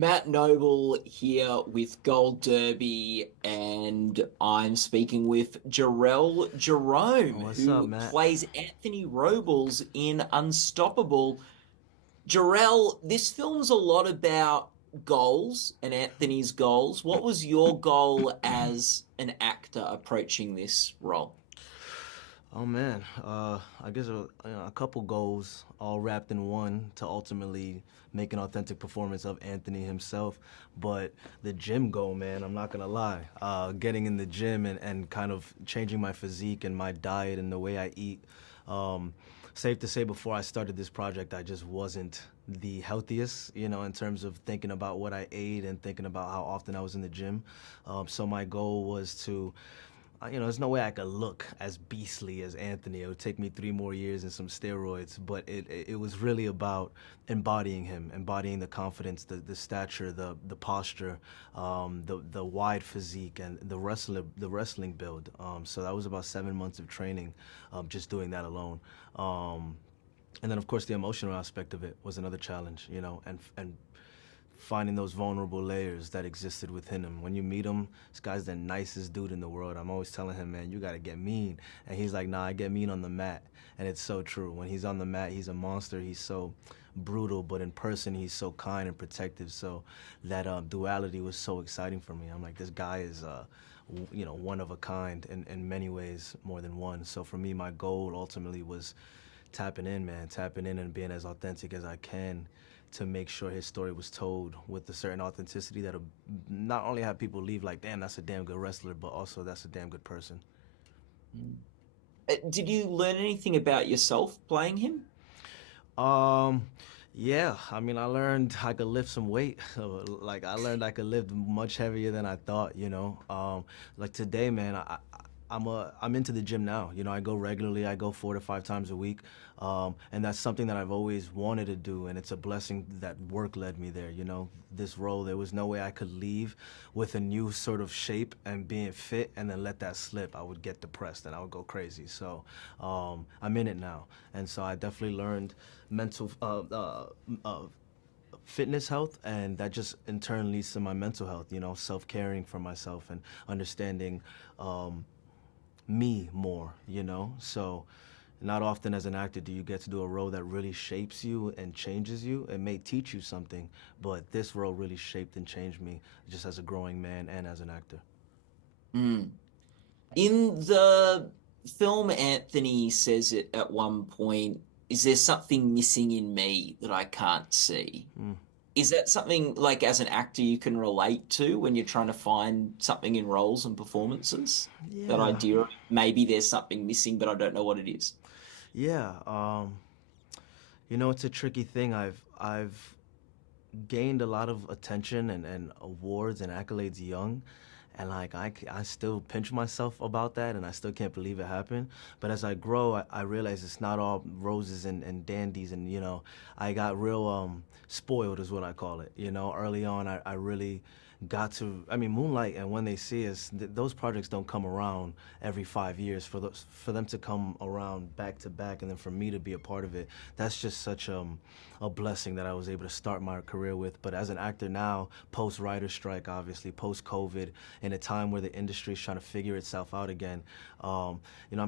Matt Noble here with Gold Derby, and I'm speaking with Jharrel Jerome, What's up, who Matt? plays Anthony Robles in Unstoppable. Jharrel, this film's a lot about goals and Anthony's goals. What was your goal as an actor approaching this role? Oh man, I guess a couple goals all wrapped in one to ultimately make an authentic performance of Anthony himself. But the gym goal, man, I'm not gonna lie, getting in the gym and kind of changing my physique and my diet and the way I eat. Um, Safe to say, before I started this project, I just wasn't the healthiest, in terms of thinking about what I ate and thinking about how often I was in the gym. So my goal was to there's no way I could look as beastly as Anthony. It would take me 3 more years and some steroids, but it was really about embodying him, embodying the confidence, the stature, the posture, the wide physique, and the wrestling build. So that was about 7 months of training, just doing that alone. And then of course the emotional aspect of it was another challenge, and finding those vulnerable layers that existed within him. When you meet him, this guy's the nicest dude in the world. I'm always telling him, man, you gotta get mean. And he's like, nah, I get mean on the mat. And it's so true. When he's on the mat, he's a monster. He's so brutal, but in person, he's so kind and protective. So that duality was so exciting for me. I'm like, this guy is, one of a kind in many ways, more than one. So for me, my goal ultimately was tapping in, man, tapping in and being as authentic as I can to make sure his story was told with a certain authenticity that'll not only have people leave like, damn, that's a damn good wrestler, but also that's a damn good person. Did you learn anything about yourself playing him? Um, yeah, I mean, I learned I could lift some weight. Like I learned I could lift much heavier than I thought. Like today, man, I'm into the gym now. I go regularly. I go 4 to 5 times a week, and that's something that I've always wanted to do. And it's a blessing that work led me there. This role, there was no way I could leave with a new sort of shape and being fit, and then let that slip. I would get depressed and I would go crazy. So I'm in it now, and so I definitely learned mental fitness health, and that just in turn leads to my mental health. Self-caring for myself and understanding um, me more. So not often as an actor do you get to do a role that really shapes you and changes you. It may teach you something, but this role really shaped and changed me just as a growing man and as an actor. Mm. In the film, Anthony says it at one point, is there something missing in me that I can't see? Mm. Is that something like as an actor you can relate to when you're trying to find something in roles and performances? That Yeah, idea of maybe there's something missing, but I don't know what it is. yeah. It's a tricky thing. I've gained a lot of attention and awards and accolades young, and like I still pinch myself about that, and I still can't believe it happened. But as I grow, I realize it's not all roses and dandies, and I got real spoiled is what I call it. Early on, I really got to, I mean, Moonlight and When They See Us, those projects don't come around every 5 years. For them to come around back to back, and then for me to be a part of it, that's just such a blessing that I was able to start my career with. But as an actor now, post writer strike, obviously post COVID, in a time where the industry is trying to figure itself out again, I'm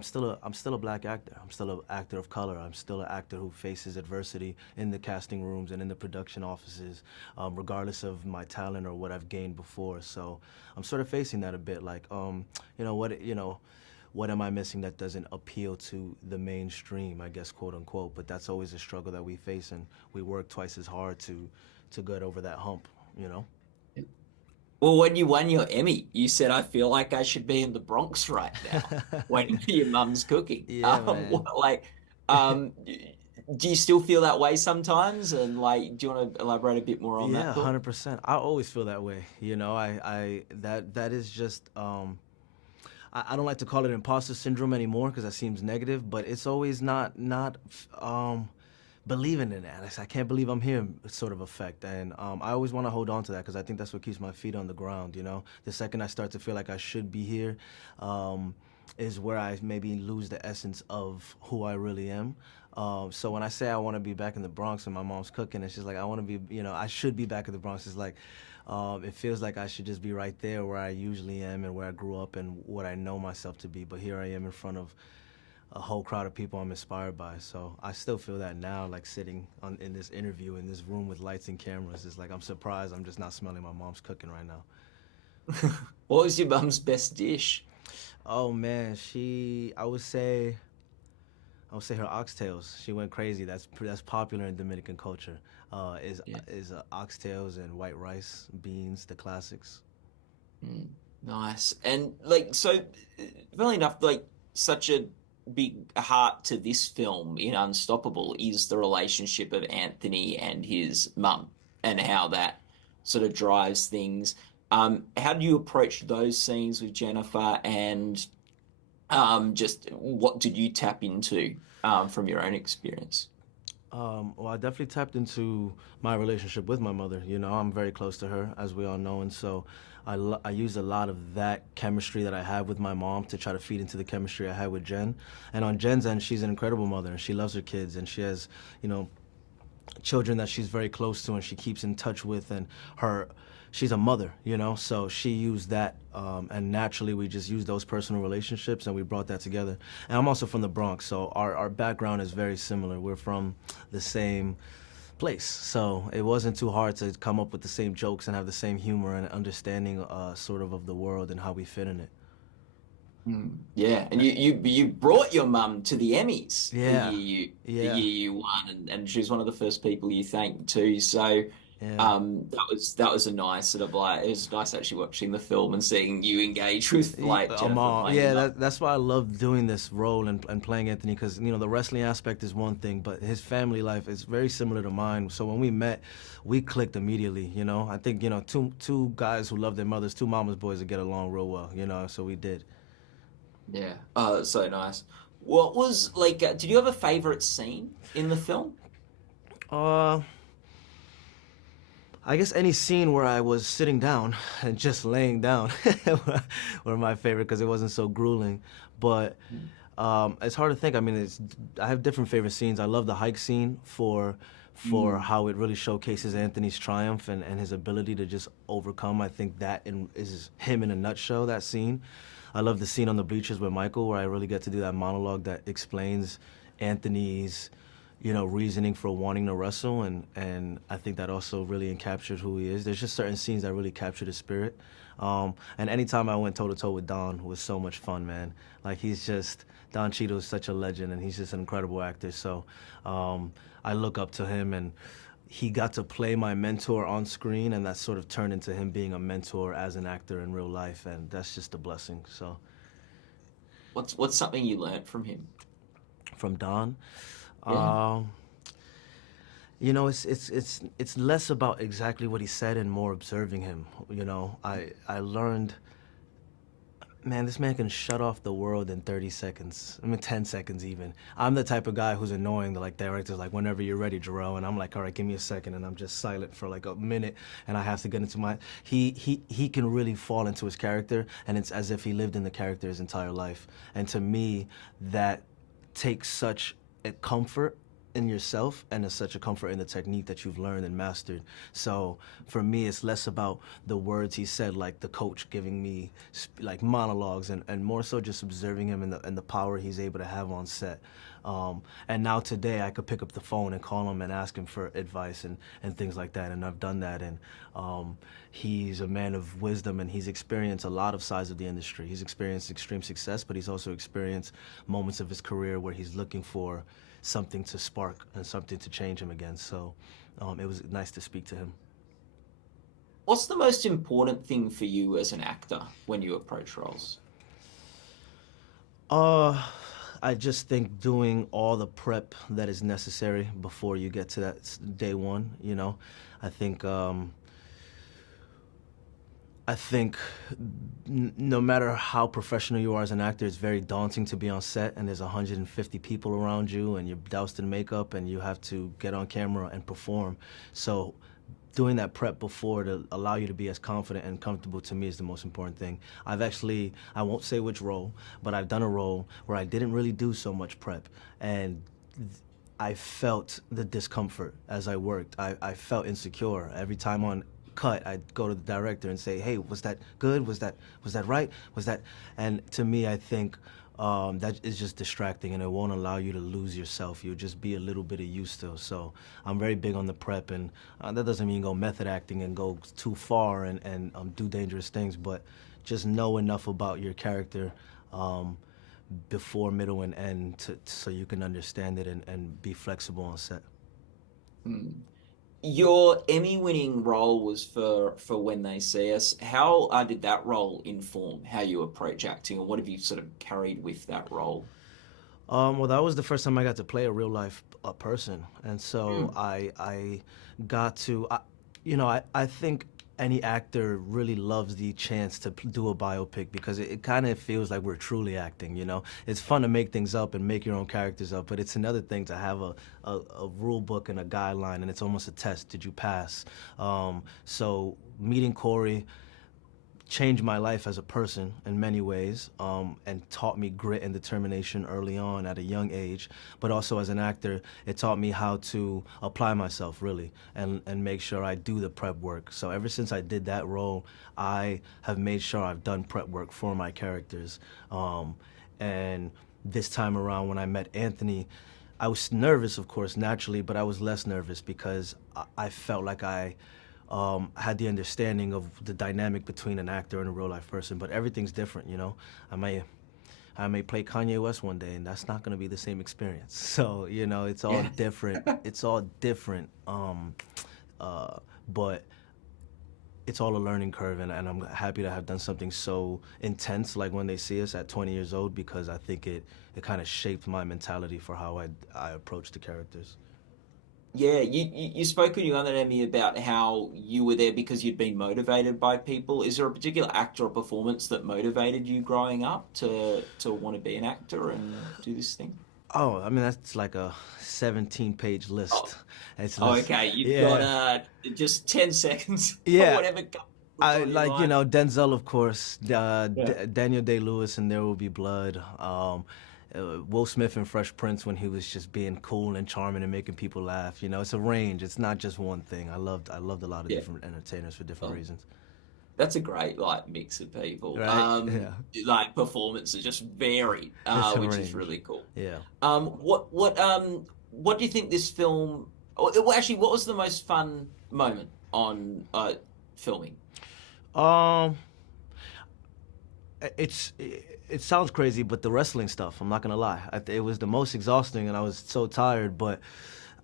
still a black actor. I'm still an actor of color. I'm still an actor who faces adversity in the casting rooms and in the production offices, regardless of my talent or what I've gained before. So I'm sort of facing that a bit, like, what am I missing that doesn't appeal to the mainstream, I guess, quote unquote. But that's always a struggle that we face, and we work twice as hard to get over that hump, you know? Well, when you won your Emmy, you said, I feel like I should be in the Bronx right now, waiting for your mum's cooking. Yeah, man. Do you still feel that way sometimes? And like, do you want to elaborate a bit more on Yeah, that thought? 100%. I always feel that way. That is just I don't like to call it imposter syndrome anymore because that seems negative, but it's always not believing in that. I can't believe I'm here sort of effect. And I always want to hold on to that because I think that's what keeps my feet on the ground. The second I start to feel like I should be here, is where I maybe lose the essence of who I really am. So when I say I want to be back in the Bronx and my mom's cooking, it's just like I want to be, I should be back in the Bronx. It's like it feels like I should just be right there where I usually am and where I grew up and what I know myself to be. But here I am in front of a whole crowd of people I'm inspired by. So I still feel that now, like sitting in this interview in this room with lights and cameras. It's like I'm surprised I'm just not smelling my mom's cooking right now. What was your mum's best dish? Oh man, I would say her oxtails. She went crazy. That's popular in Dominican culture. Is Yeah. is oxtails and white rice, beans, the classics. Mm, nice. And like, so, funnily enough, like, such a big heart to this film in Unstoppable is the relationship of Anthony and his mum and how that sort of drives things. How do you approach those scenes with Jennifer and just what did you tap into from your own experience? Well, I definitely tapped into my relationship with my mother. I'm very close to her, as we all know, and so I used a lot of that chemistry that I have with my mom to try to feed into the chemistry I had with Jen. And on Jen's end, she's an incredible mother, and she loves her kids, and she has, you know, children that she's very close to and she keeps in touch with, and her she's a mother, so she used that, and naturally we just used those personal relationships and we brought that together. And I'm also from the Bronx, so our background is very similar. We're from the same place, so it wasn't too hard to come up with the same jokes and have the same humor and understanding, sort of the world and how we fit in it. Mm, yeah, and you brought your mum to the Emmys Yeah, the yeah, year you won, and she was one of the first people you thanked too. So yeah. that was a nice sort of like it was nice actually watching the film and seeing you engage with like Jennifer playing your Yeah, mum. that's why I love doing this role and playing Anthony, because the wrestling aspect is one thing, but his family life is very similar to mine. So when we met, we clicked immediately. I think two guys who love their mothers, two mama's boys that get along real well. So we did. Yeah, oh, that's so nice. What was like? Did you have a favorite scene in the film? Uh, I guess any scene where I was sitting down and just laying down were my favorite because it wasn't so grueling. But it's hard to think. I mean, I have different favorite scenes. I love the hike scene for Mm. how it really showcases Anthony's triumph and his ability to just overcome. I think is him in a nutshell. That scene. I love the scene on the bleachers with Michael, where I really get to do that monologue that explains Anthony's reasoning for wanting to wrestle, and I think that also really captured who he is. There's just certain scenes that really capture the spirit. And anytime I went toe to toe with Don was so much fun, man. Like Don Cheadle is such a legend, and he's just an incredible actor. So I look up to him, and he got to play my mentor on screen, and that sort of turned into him being a mentor as an actor in real life, and that's just a blessing. So What's something you learned from him? from Don. Yeah. Um, it's less about exactly what he said and more observing him. I learned, man, this man can shut off the world in 30 seconds. I mean, 10 seconds even. I'm the type of guy who's annoying. Like directors, like whenever you're ready, Jharrel, and I'm like, all right, give me a second, and I'm just silent for like a minute, and I have to get into my. He can really fall into his character, and it's as if he lived in the character his entire life. And to me, that takes such a comfort in yourself, and it's such a comfort in the technique that you've learned and mastered. So for me, it's less about the words he said, like the coach giving me like monologues, and more so just observing him and the power he's able to have on set. And now today I could pick up the phone and call him and ask him for advice and things like that, and I've done that. And he's a man of wisdom, and he's experienced a lot of sides of the industry. He's experienced extreme success, but he's also experienced moments of his career where he's looking for something to spark and something to change him again. So it was nice to speak to him. What's the most important thing for you as an actor when you approach roles? Uh, I just think doing all the prep that is necessary before you get to that day one. I think I think no matter how professional you are as an actor, it's very daunting to be on set and there's 150 people around you and you're doused in makeup and you have to get on camera and perform. So doing that prep before to allow you to be as confident and comfortable, to me, is the most important thing. I won't say which role, but I've done a role where I didn't really do so much prep. And I felt the discomfort as I worked. I felt insecure every time on cut. I'd go to the director and say, "Hey, was that good? Was that right? Was that?" And to me, I think that is just distracting, and it won't allow you to lose yourself. You'll just be a little bit of you still. So I'm very big on the prep, and that doesn't mean go method acting and go too far and do dangerous things, but just know enough about your character. Before, middle, and end, so you can understand it and be flexible on set. Hmm. Your Emmy-winning role was for When They See Us. How did that role inform how you approach acting, or what have you sort of carried with that role? Well, that was the first time I got to play a real life person, and so Mm. I got to, I think any actor really loves the chance to do a biopic because it kind of feels like we're truly acting. It's fun to make things up and make your own characters up, but it's another thing to have a rule book and a guideline, and it's almost a test. Did you pass? So meeting Corey changed my life as a person in many ways, and taught me grit and determination early on at a young age. But also as an actor, it taught me how to apply myself really and make sure I do the prep work. So ever since I did that role, I have made sure I've done prep work for my characters. And this time around when I met Anthony, I was nervous, of course, naturally, but I was less nervous because I felt like I had the understanding of the dynamic between an actor and a real life person. But everything's different. I may I may play Kanye West one day, and that's not going to be the same experience. So it's all Yeah. different. It's all different. But it's all a learning curve, and I'm happy to have done something so intense like When They See Us at 20 years old, because I think it kind of shaped my mentality for how I approach the characters. Yeah, you spoke when you were on that Emmy about how you were there because you'd been motivated by people. Is there a particular actor or performance that motivated you growing up to want to be an actor and do this thing? Oh, I mean, that's like a 17-page Oh, list. It's oh, list. okay. You've got Yeah, just 10 seconds for yeah. whatever comes I on your like mind. Denzel, of course, Yeah. Daniel Day Lewis, and There Will Be Blood. Will Smith and Fresh Prince when he was just being cool and charming and making people laugh. It's a range. It's not just one thing. I loved a lot of Yeah. different entertainers for different Oh, reasons. that's a great like mix of people. Right? Yeah. Like performances just varied, It's a which is range. really cool. Yeah. What do you think this film? Well, actually, what was the most fun moment on filming? Um, it sounds crazy, but the wrestling stuff, I'm not gonna lie, it was the most exhausting, and I was so tired. But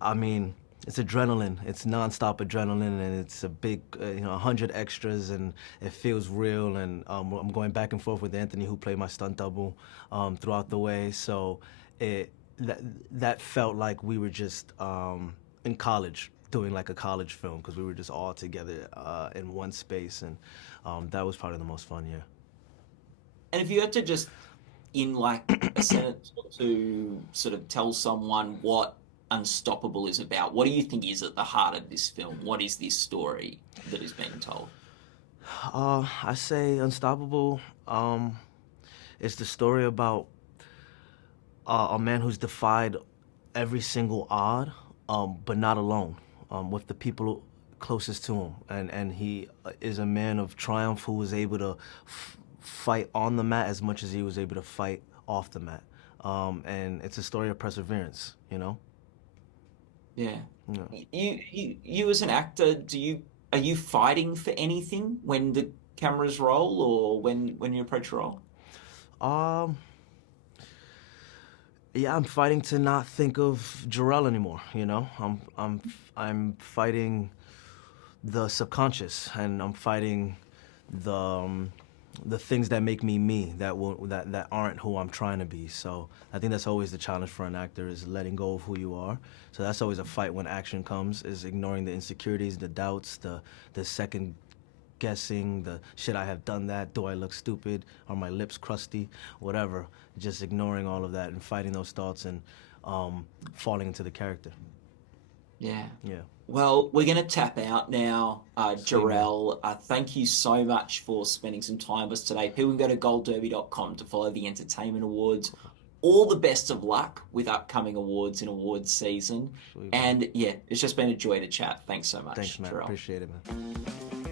I mean, it's adrenaline. It's nonstop adrenaline, and it's a big, 100 extras, and it feels real. And I'm going back and forth with Anthony, who played my stunt double, throughout the way. So it that that felt like we were just in college doing like a college film, because we were just all together in one space, and that was probably the most fun. Yeah. And if you had to just in like a sentence or two sort of tell someone what Unstoppable is about, what do you think is at the heart of this film? What is this story that is being told? I say Unstoppable. It's the story about a man who's defied every single odd, but not alone, with the people closest to him. And he is a man of triumph who was able to fight on the mat as much as he was able to fight off the mat. And it's a story of perseverance. Yeah. Yeah. You as an actor, are you fighting for anything when the cameras roll or when you approach a role? Um, yeah, I'm fighting to not think of Jarrell anymore. I'm fighting the subconscious, and I'm fighting the things that make me that aren't who I'm trying to be. So I think that's always the challenge for an actor, is letting go of who you are. So that's always a fight when action comes, is ignoring the insecurities, the doubts, the second guessing, the should I have done that? Do I look stupid? Are my lips crusty? Whatever. Just ignoring all of that and fighting those thoughts, and falling into the character. Yeah. Yeah. Well, we're going to tap out now, Same here. Jarrell. Thank you so much for spending some time with us today. People can go to goldderby.com to follow the Entertainment Awards. all the best of luck with upcoming awards in awards season. Sweet, man. And yeah, it's just been a joy to chat. Thanks so Thanks, much, man. Jharrel. Appreciate it, man.